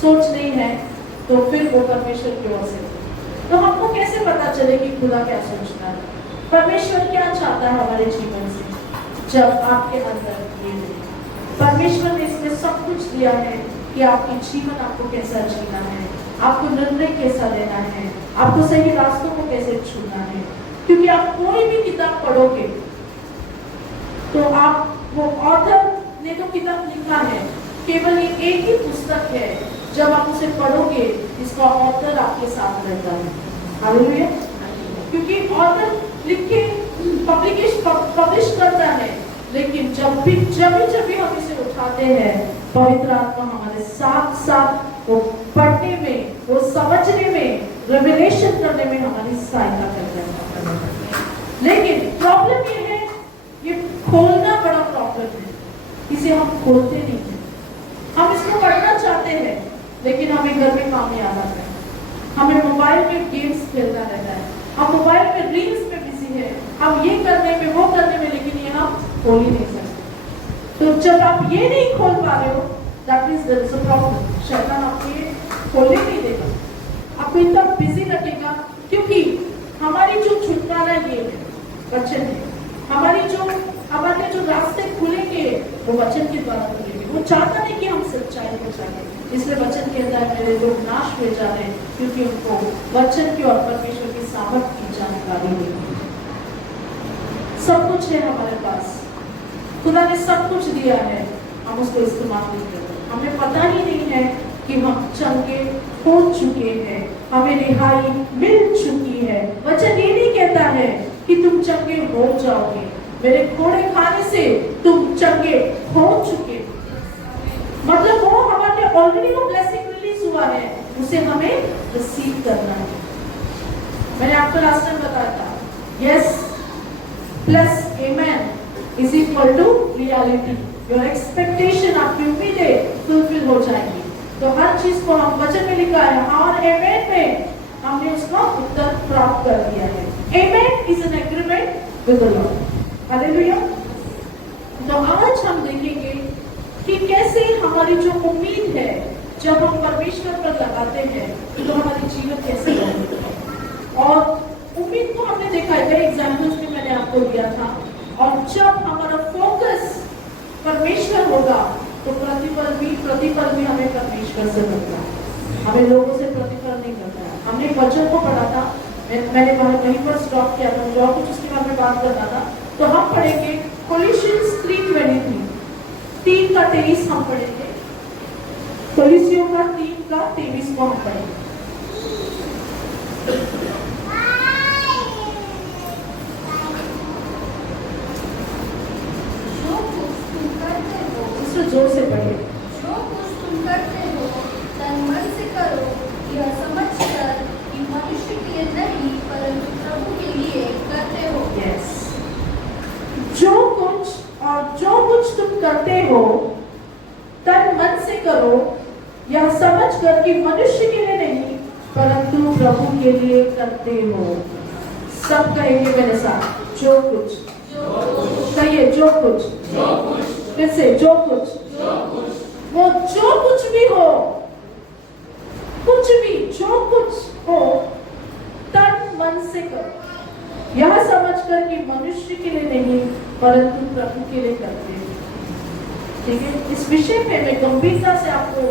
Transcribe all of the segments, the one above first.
सोच नहीं है तो फिर वो परमेश्वर की ओर से। तो हमको कैसे पता चले कि खुदा क्या सोचता है, परमेश्वर क्या चाहता है हमारे जीवन से? जब आपके अंदर ये परमेश्वर ने इसमें सब कुछ दिया है कि आपकी जीवन आपको कैसा जीना है, आपको निर्णय कैसा लेना है, आपको सही रास्तों को कैसे चुनना है। क्योंकि आप कोई भी किताब पढ़ोगे तो आप वो ऑथर ने तो किताब लिखा है, केवल ये एक ही पुस्तक है, जब आप उसे पढ़ोगे इसका ऑथर आपके साथ रहता है। हालेलुया। क्योंकि ऑथर लिख के पब्लिश करता है, लेकिन जब भी हम इसे उठाते हैं, पवित्र आत्मा हमारे साथ साथ वो पढ़ने में, वो समझने में, रेवलेशन करने में हमारी सहायता करता है। लेकिन प्रॉब्लम ये है, ये खोलना बड़ा प्रॉब्लम है, इसे हम खोलते नहीं हैं। हम इसको पढ़ना चाहते हैं, लेकिन हमें घर में काम याद आता है, हमें मोबाइल में गेम्स खेलना रहता है, हम मोबाइल में रील्स में बिजी है, हम ये करने में वो करने में, लेकिन ये हम खोल ही नहीं सकते। तो जब आप ये नहीं खोल पा रहे हो, that means there is a problem. शैतान आपको ये खोलने नहीं देगा, आपको इतना बिजी रखेगा। क्योंकि हमारी जो छुटकारा ये है वचन है, हमारे जो रास्ते खुलेंगे वो वचन के द्वारा खुलेंगे। वो चाहता नहीं कि हम सच्चाई को जाने, इसलिए वचन कहता है मेरे लोग नाश हुए जा रहे हैं, क्योंकि उनको वचन की और परमेश्वर की सामर्थ की जानकारी नहीं। सब कुछ है हमारे पास, खुदा ने सब कुछ दिया है, हम उसको इस्तेमाल नहीं करते। हमें पता ही नहीं है कि हम चंगे हो चुके हैं, हमें रिहाई मिल चुकी है। वचन ये नहीं कहता है कि तुम चंगे हो जाओगे, मेरे घोड़े खाने से तुम चंगे हो चुके, मतलब वो हमारे ऑलरेडी वो ब्लेसिंग रिलीज हुआ है, उसे हमें रिसीव करना है। मैंने आपको लास्ट टाइम बताया था, yes plus amen is equal to reality. Your expectation आपकी उम्मीदें फुलफिल हो जाएंगी। तो हर चीज को हम वचन में लिखा है और आमेन में हमने उसका उत्तर प्राप्त कर दिया है। Amen is an agreement with the lord. Hallelujah. तो आज हम देखेंगे कि कैसे हमारी जो उम्मीद है, जब हम परमेश्वर पर लगाते हैं तो हमारी जीवन कैसे बदलती है। और उम्मीद को हमने देखा है, कई एग्जाम्पल्स में मैंने आपको दिया था। और जब हमारा फोकस परमेश्वर होगा तो प्रतिफल भी हमें परमेश्वर से मिलता है, हमें लोगों से प्रतिफल नहीं मिलता है। हमने वचन को पढ़ा था, मैंने वहीं पर स्टॉप किया था, जो कुछ उसके बारे में बात करना था। तो हम पढ़ेंगे कोलिशियंस 3:23, 3:23 हम पढ़ेंगे, कोलिसियों का 3:23 को हम पढ़ेंगे। जोर से पढ़िए। जो कुछ तुम करते हो तन मन से करो, यह समझकर कि मनुष्य के लिए नहीं परंतु प्रभु के लिए करते हो। यस, जो कुछ तुम करते हो तन मन से करो, यह समझकर कि मनुष्य के लिए नहीं परंतु प्रभु के लिए करते हो। सब कहेंगे मेरे साथ, जो कुछ। कहिए जो कुछ। फिर से जो कुछ। वो जो कुछ भी हो, कुछ भी जो कुछ हो तन मन से करो, यह समझकर कि मनुष्य के लिए नहीं परंतु प्रभु के लिए करते हैं। ठीक है, इस विषय में मैं गंभीरता से आपको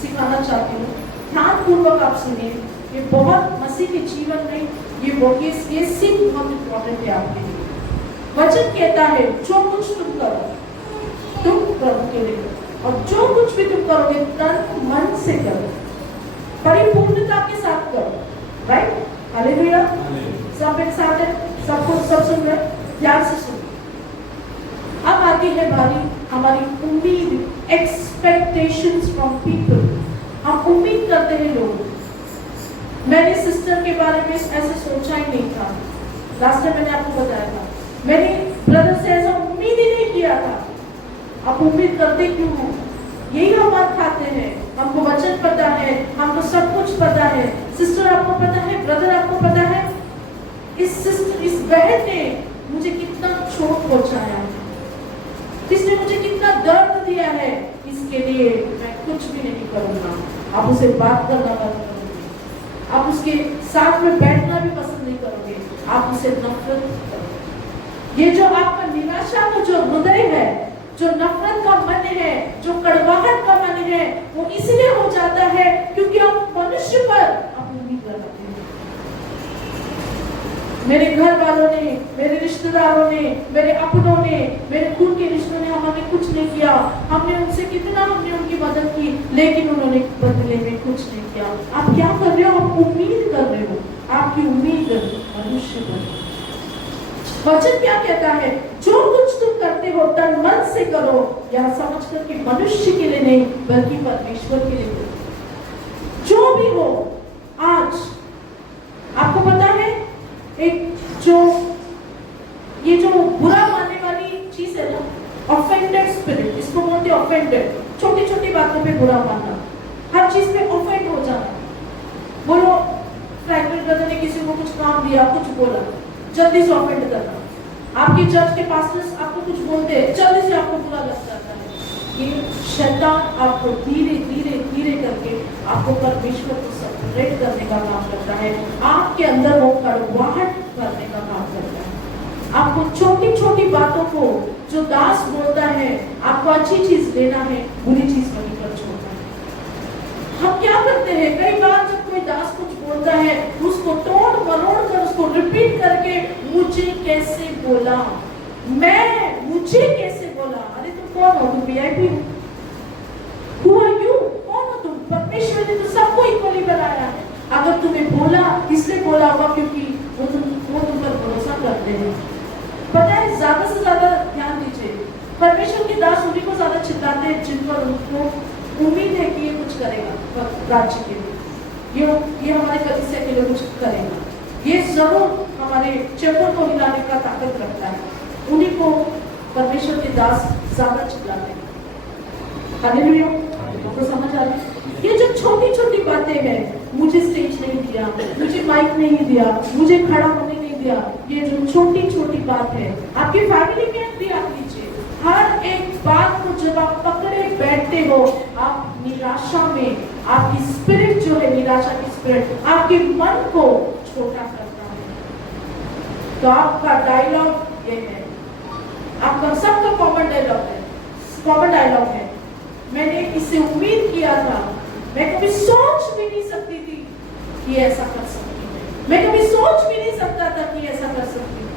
सिखाना चाहती हूँ, ध्यान पूर्वक आप सुनिए। ये बहुत मसीह के जीवन में ये सीख बहुत इंपॉर्टेंट है आपके लिए। वचन कहता है जो कुछ तुम करो तुम प्रभु के लिए करो, और जो कुछ भी तुम करोगे तन मन से करो, परिपूर्णता के साथ करो। राइट? हालेलुया। सब एक साथ है, सबको सब सुन रहे, ध्यान से सुन। अब आती है बारी हमारी उम्मीद, एक्सपेक्टेशंस फ्रॉम पीपल। हम उम्मीद करते हैं लोग। मैंने सिस्टर के बारे में ऐसे सोचा ही नहीं था, लास्ट टाइम मैंने आपको बताया था। मैंने ब्रदर से ऐसा उम्मीद ही नहीं किया था। आप उम्मीद करते क्यों हो? यही हम बात खाते हैं, हमको वचन पता है, हमको सब कुछ पता है। सिस्टर आपको पता है, ब्रदर आपको पता है, इस बहन ने मुझे कितना चोट पहुंचाया है, इसने मुझे कितना दर्द दिया है, इसके लिए मैं कुछ भी नहीं करूंगा, आप उसे बात करना बंद करोगे, आप उसके साथ में बैठना भी पसंद नहीं करोगे, आप उसे नफरत करोगे। ये जो आपका निराशा का जो हृदय है, जो नफरत का मन है, जो कड़वाहट का मन है, वो इसलिए हो जाता है क्योंकि आप मनुष्य पर अपनी उम्मीद लगाते हैं। मेरे घर वालों ने, मेरे रिश्तेदारों ने, मेरे अपनों ने, मेरे खून के रिश्तों ने हमारे कुछ नहीं किया, हमने उनसे कितना हमने उनकी मदद की, लेकिन उन्होंने बदले में कुछ नहीं किया। आप क्या कर रहे हो? आप उम्मीद कर रहे हो, आपकी उम्मीद मनुष्य पर। वचन क्या कहता है? जो कुछ तुम करते हो तन मन से करो, यह समझकर कि मनुष्य के लिए नहीं बल्कि परमेश्वर के लिए करो। जो भी हो, आज आपको पता है एक जो ये जो बुरा मानने वाली चीज है ना, ऑफेंडेड स्पिरिट, इसको बोलते हैं ऑफेंडेड। छोटी छोटी बातों पे बुरा मानना, हर चीज पे ऑफेंड हो जाना। बोलो फ्रैंकलिन ब्रदर ने किसी को कुछ काम दिया, कुछ बोला, जल्दी से ऑफेंड करना। आपके चर्च के पास्टर्स आपको कुछ बोलते हैं, जल्दी से आपको बुरा लग जाता है। ये शैतान आपको धीरे धीरे धीरे करके आपको परमेश्वर को सेपरेट करने का काम करता है, आपके अंदर वो कड़वाहट करने का काम करता है। आपको छोटी छोटी बातों को जो दास बोलता है, आपको अच्छी चीज लेना है, बुरी चीज वहीं पर छोड़ना है। हम क्या करते हैं, कई बार जब कोई दास कुछ बोलता है, उसको तोड़ मरोड़ कर उसको रिपीट करके, मुझे कैसे बोला, मुझे कैसे बोला। अरे तुम कौन हो? तुम वीआईपी हो? Who are you? कौन हो तुम? परमेश्वर ने तो सबको इक्वली बनाया है। अगर तुम्हें बोला, इसलिए बोला होगा क्योंकि वो तुम पर भरोसा करते हैं। पता है, ज्यादा से ज्यादा ध्यान दीजिए, परमेश्वर के दास उन्हीं को ज्यादा चिल्लाते हैं जिन पर उनको उम्मीद है कि ये कुछ करेगा राज्य के लिए, ये हमारे कलीसिया के लिए कुछ करेगा, ये जरूर हमारे चेपर को हिलाने का ताकत रखता है। उन्हीं को परमेश्वर के दास ज्यादा चिल्लाते हैं। हालेलुया, आपको समझ आ रही है? ये जो छोटी छोटी बातें हैं, मुझे स्टेज नहीं दिया, मुझे माइक नहीं दिया, मुझे खड़ा होने नहीं दिया, ये जो छोटी छोटी बात है, आपकी फैमिली में भी आप लीजिए, हर एक बात को जब आप पकड़े बैठते हो, आप निराशा में, आपकी स्पिरिट जो है, निराशा की स्पिरिट आपके मन को छोटा करता है। तो आपका डायलॉग ये है, आपका सबका कॉमन डायलॉग है, मैंने इससे उम्मीद किया था, मैं कभी सोच भी नहीं सकती थी कि ऐसा कर सकती है, मैं कभी सोच भी नहीं सकता था कि ऐसा कर सकती है।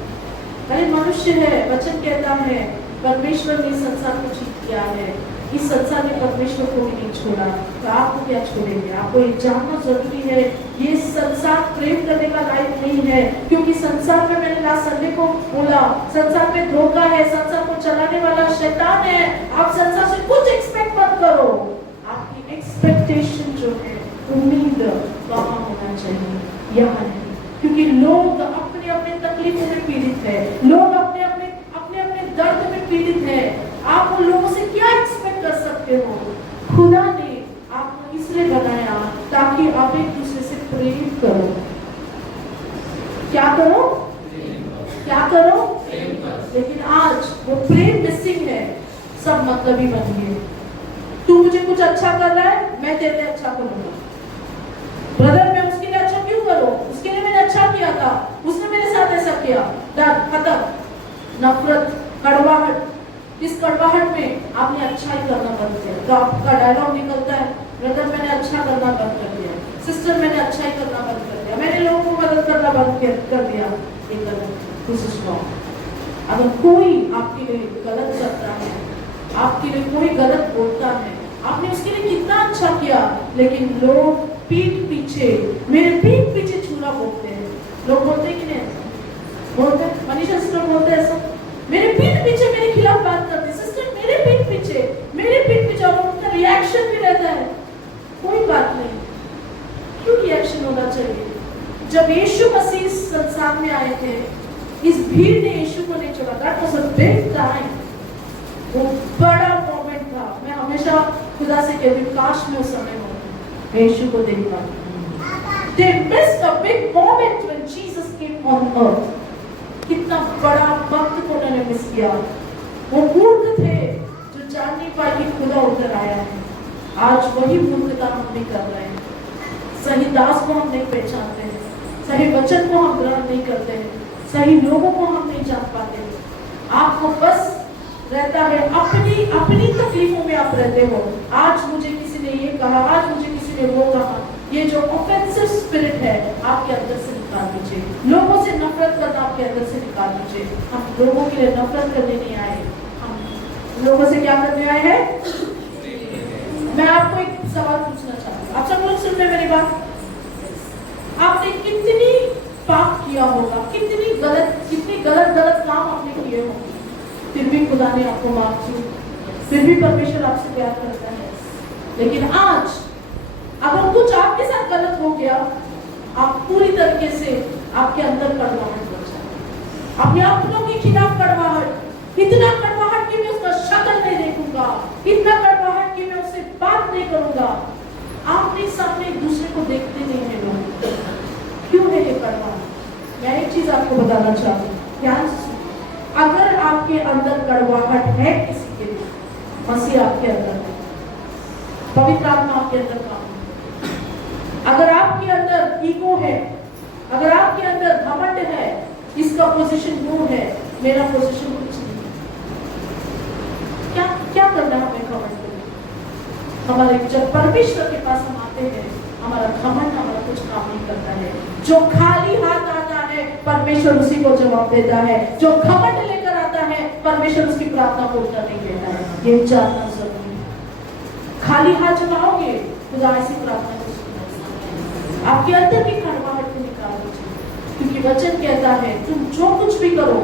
अरे मनुष्य है, वचन कहता है परमेश्वर ने संसार को ठीक किया है, इस संसार ने परमेश्वर को भी नहीं छोड़ा, तो आपको क्या छोड़ेंगे? आपको ये जानना जरूरी है, ये संसार प्रेम करने का लायक नहीं है, क्योंकि संसार में, मैंने लास्ट संडे को बोला, संसार में धोखा है, संसार को चलाने वाला शैतान है। आप संसार से कुछ एक्सपेक्ट मत करो, आपकी एक्सपेक्टेशन जो है, उम्मीद वहां होना चाहिए, यहाँ नहीं। क्योंकि लोग अपने अपने तकलीफों में पीड़ित है, लोग अपने अपने दर्द में पीड़ित है। आप उन लोगों से क्या एक्सपेक्ट कर सकते हो? खुदा ने आपको इसलिए बनाया ताकि आप एक दूसरे से प्रेम करो। क्या करो? क्या करो? लेकिन आज वो प्रेम मिसिंग है, सब मतलबी बन गए। तू मुझे कुछ अच्छा कर रहा है, मैं तेरे लिए अच्छा करूंगा। ब्रदर, मैं उसके लिए अच्छा क्यों करूं? उसके लिए मैंने अच्छा किया था, उसने मेरे साथ ऐसा किया। डर, खत्म। नफरत, कड़वाहट, इस कड़वाहट में आपने अच्छाई करना बंद किया, तो आपका डायलॉग निकलता है, ब्रदर मैंने अच्छा करना बंद कर दिया, सिस्टर मैंने अच्छाई करना बंद कर दिया, मैंने लोगों को मदद करना बंद कर दिया। ये गलत, दिस इज रॉन्ग। अगर कोई आपके लिए गलत करता है, आपके लिए कोई गलत बोलता है, आपने उसके लिए कितना अच्छा किया, लेकिन लोग पीठ पीछे, मेरे पीठ पीछे छुरा बोलते हैं। लोग बोलते हैं कि नहीं? बोलते हैं, मनीषा सिस्टर बोलते हैं ऐसा, मेरे पीठ पीछे मेरे खिलाफ बात करते, सिस्टर मेरे पीठ पीछे, और उनका रिएक्शन भी रहता है, कोई बात नहीं। क्यों रिएक्शन होना चाहिए? जब यीशु मसीह संसार में आए थे, इस भीड़ ने यीशु को नहीं छोड़ा, that was a big time, वो बड़ा मोमेंट था। मैं हमेशा खुदा से कहती हूँ, काश मैं उस समय होता, मैं यीशु को देख पाती। They missed a big moment when Jesus came on earth. कितना बड़ा वक्त को उन्होंने मिस किया। वो मूर्ख थे जो जान नहीं पाए कि खुदा उधर आया है। आज वही मूर्खता हम नहीं कर रहे हैं, सही दास को हम नहीं पहचानते हैं, सही वचन को हम ग्रहण नहीं करते हैं, सही लोगों को हम नहीं जान पाते। आपको बस रहता है अपनी तकलीफों में आप रहते हो। आज मुझे किसी ने ये कहा, आज मुझे किसी ने वो कहा, ये जो ऑफेंसिव स्पिरिट है आपके अंदर से निकाल दीजिए। लोगों से नफरत करना आपके अंदर से निकाल दीजिए। हम लोगों के लिए नफरत करने नहीं आए, हम लोगों से क्या करने आए हैं। मैं आपको एक सवाल पूछना चाहती हूँ, आप सब लोग सुन रहे मेरी बात। आपने कितनी पाप किया होगा, कितनी गलत काम आपने किए होंगे, फिर भी खुदा ने आपको माफ की, फिर भी परमेश्वर आपसे प्यार करता है। लेकिन आज अगर कुछ आपके साथ गलत हो गया, आप पूरी तरीके से आपके अंदर कड़वाहट बढ़ जाए, अपने अपनों के खिलाफ कड़वाहट, इतना कड़वाहट कि मैं उसका शक्ल नहीं देखूंगा, इतना कड़वाहट कि मैं उससे बात नहीं करूंगा। आपने सामने एक दूसरे को देखते नहीं है लोग। क्यों है ये कड़वाहट? मैं एक चीज आपको बताना चाहती हूँ, ध्यान से सुनिए। अगर आपके अंदर कड़वाहट है किसी के लिए, मसीह आपके अंदर है, पवित्र आत्मा आपके अंदर काम है। अगर आपके अंदर ईगो है, अगर आपके अंदर घमंड है, इसका पोजीशन वो है, मेरा पोजीशन कुछ नहीं है। क्या करना है हमें घमंड के लिए? हमारे जब परमेश्वर के पास हम आते हैं, हमारा घमंड हमारा कुछ काम नहीं करता है। जो खाली हाथ आता है परमेश्वर उसी को जवाब देता है, जो घमंड लेकर आता है परमेश्वर उसकी प्रार्थना को उत्तर नहीं देता है। ये जानना जरूरी है। खाली हाथ जब आओगे खुदा ऐसी प्रार्थना को सुनेगा। आपके अंदर की कड़वाहट को निकाल दीजिए, क्योंकि वचन कहता है तुम जो कुछ भी करो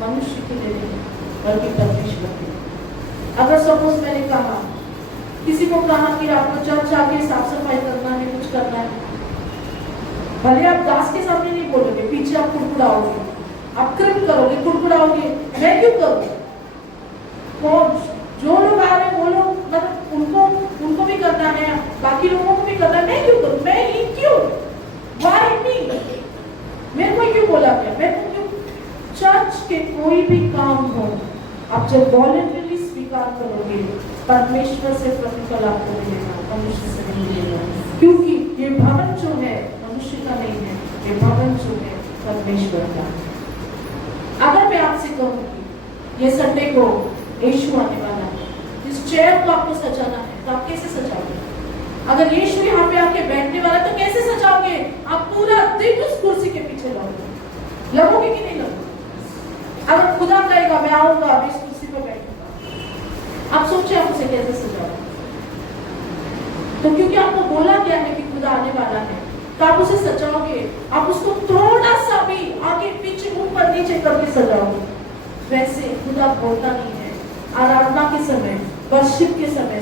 मनुष्य के लिए नहीं बल्कि परमेश्वर के लिए। अगर सपोज मैंने कहा, किसी को कहा कि आपको चर्च जाके साफ सफाई करना है, कुछ करना है, भले आप दास के सामने नहीं बोलोगे, पीछे आप कुड़कुड़ाओगे, आप क्रिप करोगे, कुड़कुड़ाओगे, मैं क्यों करूँ? कौन? जो लोग आ रहे हैं वो लोग, मतलब उनको भी करना है, बाकी लोगों को भी करना है, मैं क्यों करूँ? मैं ही क्यों? Why me? मेरे को क्यों बोला गया? मैं तो क्यों? चर्च के कोई भी काम हो, आप जब वॉलंटरी स्वीकार करोगे परमेश्वर से प्रतिफल आपको मिलेगा, मनुष्य से नहीं मिलेगा। क्योंकि ये भवन जो है मनुष्य का नहीं है, ये भवन जो है परमेश्वर का। अगर मैं आपसे कहूँगी ये संडे को यीशु आने वाला है, इस चेयर को आपको सजाना है, तो आप कैसे सजाओगे? अगर यीशु यहाँ पे आके बैठने वाला है तो कैसे सजाओगे? आप पूरा दिन उस कुर्सी के पीछे लगोगे कि नहीं लगोगे? अगर खुदा कहेगा मैं आऊंगा, अभी इस कुर्सी पे बैठूंगा, आप सोचिए आप उसे कैसे सजाओगे? तो क्योंकि आपको बोला गया है कि खुदा आने वाला है, तो आप उसे सजाओगे, आप उसको थोड़ा सा भी आगे पीछे ऊपर नीचे करके सजाओगे। वैसे खुदा बोलता नहीं है। आराधना के समय, वर्शिप के समय,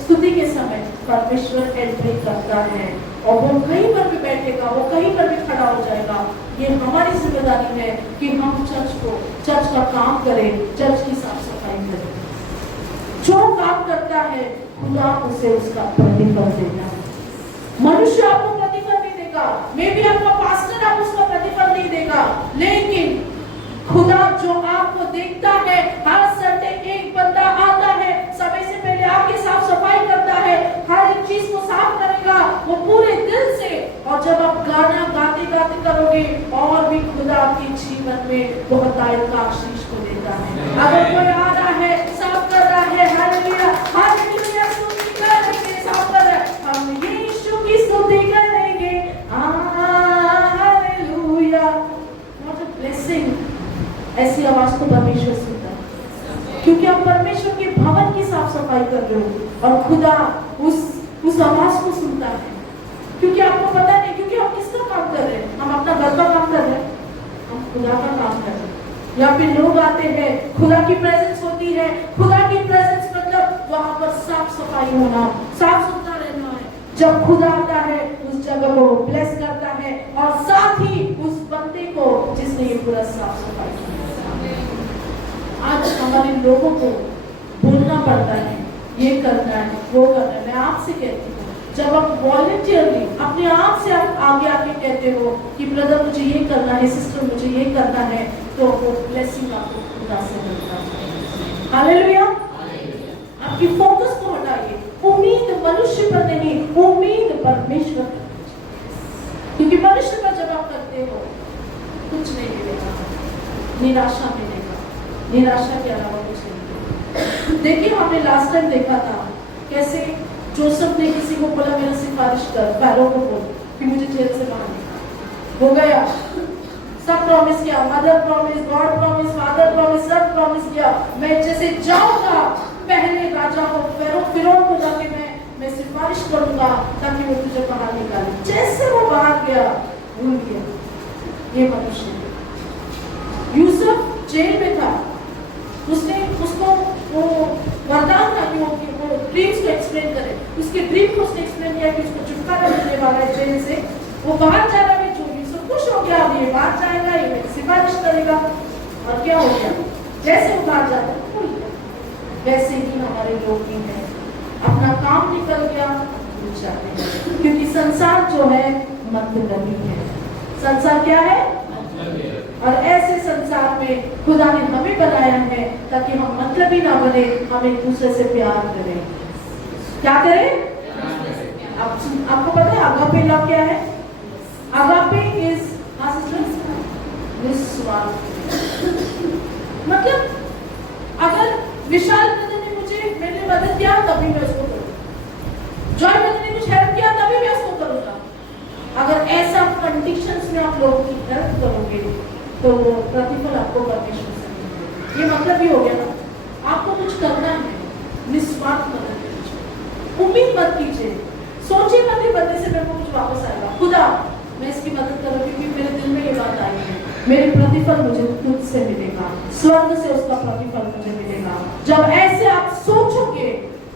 स्तुति के समय परमेश्वर एंट्री करता है और वो कहीं पर भी बैठेगा, वो कहीं पर भी खड़ा हो जाएगा। ये हमारी जिम्मेदारी है कि हम चर्च का काम करें, चर्च की साफ सफाई करें। जो काम करता है खुदा उसे उसका प्रतिफल देता है। मनुष्य आपको प्रतिफल नहीं देगा, मे भी आपका पास्टर आप उसका प्रतिफल नहीं देगा, लेकिन खुदा जो आपको देखता है, हर संडे एक बंदा आता है, समय से पहले आके साफ सफाई करता है, हर एक चीज को साफ करेगा वो पूरे दिल से। और जब आप गाना गाते गाते करोगे और भी खुदा आपके जीवन में बहुत का आशीष को देता है। अगर कोई आ रहा है, साफ कर रहा है, हालेलुया हालेलुया स्तुति करेंगे, साफ कर रहा है, हम यीशु की स्तुति करेंगे, हालेलुया। What a blessing. ऐसी आवाज को परमेश्वर सुनता है, क्योंकि आप परमेश्वर के भवन की साफ सफाई कर रहे हो और खुदा उस आवाज को सुनता है। क्योंकि आपको पता नहीं, क्योंकि हम किसका काम कर रहे हैं? हम अपना घर का काम कर रहे हैं, हम खुदा का काम कर रहे हैं। या फिर लोग आते हैं, खुदा की प्रेजेंस होती है, खुदा की प्रेजेंस मतलब वहां पर साफ सफाई होना, साफ सुथरा रहना है। जब खुदा आता है उस जगह को ब्लेस करता है और साथ ही उस बंदे को जिसने ये पूरा साफ सफाई किया। आज हमारे लोगों को बोलना पड़ता है, ये करना है, वो करना है। मैं आपसे कहती हूँ, जब आप वॉलंटियरली अपने आप से आप आगे आके कहते हो कि ब्रदर मुझे ये करना है, सिस्टर मुझे ये करना है, तो वो ब्लेसिंग आपको खुदा से मिलता है। हालेलुया। आपकी फोकस को हटाइए, उम्मीद मनुष्य पर नहीं, उम्मीद परमेश्वर पर। क्योंकि मनुष्य पर जब आप करते हो कुछ नहीं मिलेगा, निराशा मिलेगा, निराशा के अलावा कुछ नहीं मिलेगा। देखिए हमने लास्ट टाइम देखा था कैसे जोसेफ ने किसी को बोला मेरा सिफारिश कर, फैरो को बोल कि मुझे जेल से बाहर निकाल। हो गया, सब प्रॉमिस किया, mother promise, God promise, father promise, सब प्रॉमिस किया, मैं जैसे जाऊंगा पहले राजा को फिरौन को जाके मैं सिफारिश करूंगा ताकि वो तुझे बाहर निकाले। जैसे वो बाहर गया भूल गया ये मनुष्य। यूसुफ जेल में था, उसको वो वरदान था कि वो ड्रीम्स को एक्सप्लेन करे। उसके ड्रीम को उसने एक्सप्लेन किया कि उसको छुटकारा मिलने वाला है जेल से, वो बाहर जा रहा है। यूसुफ खुश हो गया, अब ये बाहर जाएगा, ये सिफारिश करेगा। और क्या हो गया, जैसे वो बाहर जाता है भूल गया। वैसे ही हमारे लोग भी हैं, अपना काम निकल गया भूल जाते हैं। क्योंकि संसार जो है मतलबी है। संसार क्या है? और ऐसे संसार में खुदा ने हमें बनाया है ताकि हम मतलबी ना बने, हम एक दूसरे से प्यार करें। क्या करें? आपको पता है अगापे लव क्या है? अगापे इज निस्वार्थ। मतलब अगर विशाल ब्रदर ने मुझे मेरी मदद किया तभी मैं उसको करूँगा, जॉय ब्रदर ने कुछ हेल्प किया तभी मैं उसको करूँगा। अगर ऐसा कंडीशंस में आप लोगों की हेल्प करोगे तो वो प्रतिफल आपको परमेश्वर से मिलेगा। ये मतलब ही हो गया ना, आपको कुछ करना है, निस्वार्थ मदद कीजिए, उम्मीद मत कीजिए, सोचिए मत कि बदले से मेरे को कुछ वापस आएगा। खुदा मैं इसकी मदद करूँ क्योंकि मेरे दिल में ये बात आई है, मेरे प्रतिफल मुझे खुद से मिलेगा, स्वर्ग से उसका प्रतिफल मुझे मिलेगा। जब ऐसे आप सोचोगे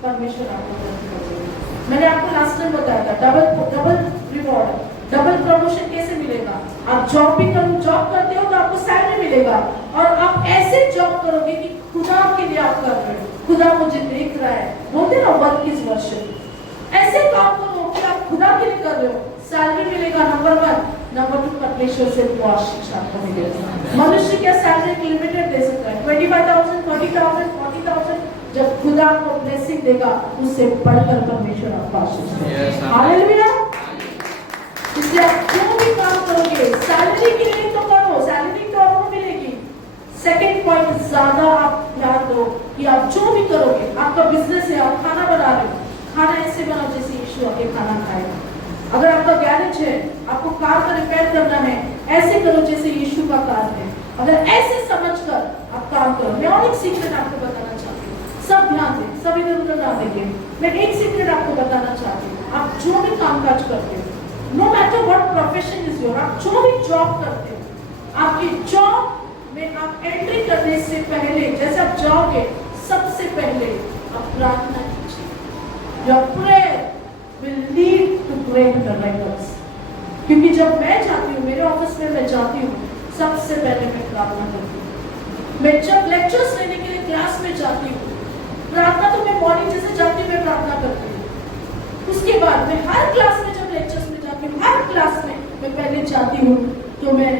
परमेश्वर आपको प्रतिफल देगा। मैंने आपको लास्ट टाइम बताया था डबल रिवॉर्ड, डबल प्रमोशन कैसे मिलेगा? आप जॉब करते हो तो आपको सैलरी मिलेगा, और आप ऐसे जॉब करोगे कि खुदा के लिए आप कर रहे हो, खुदा मुझे देख रहा है। बोलते ना वर्क इज वर्शिप। ऐसे काम करो कि आप खुदा के लिए कर रहे हो, सैलरी मिलेगा नंबर 1, नंबर 2 परमेश्वर से दुआ शिक्षा आपको मिलेगा। मनुष्य क्या सैलरी लिमिटेड दे सकता है? 25,000, 30,000, 40,000। जब खुदा को ब्लेसिंग देगा उससे बढ़कर परमेश्वर आपको आशीष देगा। हालेलुया। इसलिए आप जो भी काम करोगे सैलरी के लिए तो करो, सैलरी तो आपको मिलेगी। सेकंड पॉइंट, ज्यादा आप ध्यान दो कि आप जो भी करोगे, आपका बिजनेस है, आप खाना बना रहे हो, खाना ऐसे बनाओ जैसे यीशु आके खाना खाएगा। अगर आपका गैरेज है, आपको कार का रिपेयर करना है, ऐसे करो जैसे यीशु का कार है। अगर ऐसे समझकर आप काम करो। मैं और एक सीक्रेट आपको बताना चाहती हूँ, सब ध्यान दें, सब इधर उधर ना देंगे। मैं एक सीक्रेट आपको बताना चाहती हूँ। आप जो भी कामकाज करते हो, no matter what profession is your, आप जो भी जॉब करते हो, आपकी जॉब में आप एंट्री करने से पहले, जैसे आप जाओगे, सबसे पहले आप प्रार्थना कीजिए। Your prayer will lead to great miracles. क्योंकि जब मैं जाती हूँ, मेरे ऑफिस में मैं जाती हूँ, सबसे पहले मैं प्रार्थना करती हूँ। मैं जब लेक्चर्स लेने के लिए क्लास में जाती हूँ, प्रार्थना तो मैं मॉर्निंग जैसे जाती हूँ, मैं प्रार्थना करती हूँ। उसके बाद मैं हर क्लास में जब लेक्चर्स में जाती हूँ, हर क्लास में मैं पहले जाती हूँ तो मैं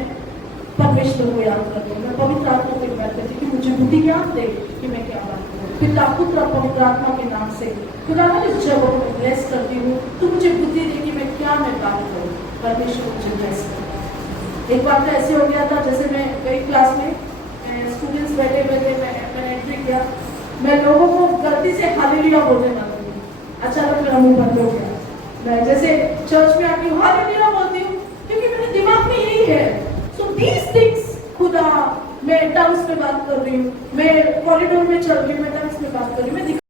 परमेश्वर को याद करती हूँ। मैं पवित्र आत्मा को याद करती हूँ कि मुझे बुद्धि ज्ञान दे कि मैं क्या बात करूँ। पिता पुत्र और पवित्र आत्मा के नाम से खुदा मैं इस जगह को ब्लेस करती हूँ, तो मुझे बुद्धि दे कि मैं क्या बात करूँ। परमेश्वर मुझे ब्लेस करता है। एक बार तो ऐसे हो गया था, जैसे मैं गई क्लास में, स्टूडेंट्स बैठे मैंने एंट्री किया, मैं लोगों को गलती से हालेलुया बोलने लगी। अचानक मेरा मुंह बंद हो गया। मैं जैसे चर्च में आती हूँ हालेलुया बोलती हूँ, क्योंकि मेरे दिमाग में यही है। सो दीज थिंग्स, खुदा, मैं टंग्स में बात कर रही हूँ, मैं कॉरिडोर में चल रही हूँ, मैं टंग्स में बात कर रही हूँ, मैं